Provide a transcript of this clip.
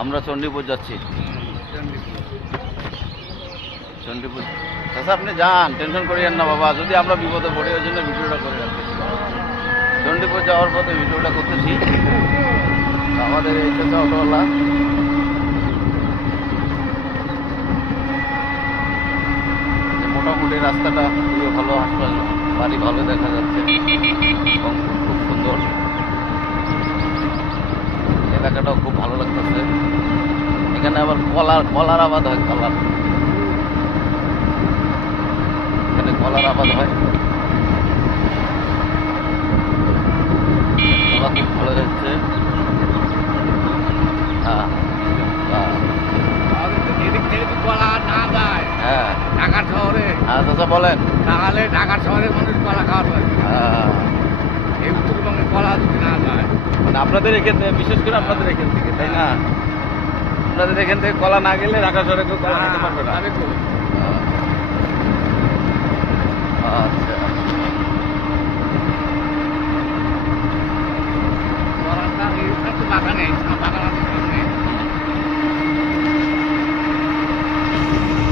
আমরা চণ্ডীপুর যাচ্ছি। চণ্ডীপুর আচ্ছা, আপনি যান, টেনশন করিয়েন না বাবা। যদি আমরা বিপদে পড়ি ওই জন্য ভিডিওটা করে রাখতেছি। চণ্ডীপুর যাওয়ার পথে ভিডিওটা করতেছি। আমাদের এই চাচা অটোওয়ালা মোটামুটি রাস্তাটা খুবই ভালো, হাসপাতাল বাড়ি ভালো দেখা যাচ্ছে এবং খুব সুন্দর। এলাকাটাও খুব ভালো লাগতেছে। এখানে আবার কলার আবাদ হয়, এখানে কলার আবাদ হয়। কলা খুব ভালো যাচ্ছে। হ্যাঁ হ্যাঁ ঢাকার শহরে আচ্ছা বলেন। তাহলে ঢাকার শহরে মানুষ কলা খাওয়া হয়। এই উত্তরবঙ্গে কলা যদি না যায়, মানে আপনাদের এখান থেকে, বিশেষ করে আপনাদের এখান থেকে, তাই না? আপনাদের এখান থেকে কলা না গেলে ঢাকা শহরে কেউ কলা খেতে পারবে না। আচ্ছা বাগানে বাগান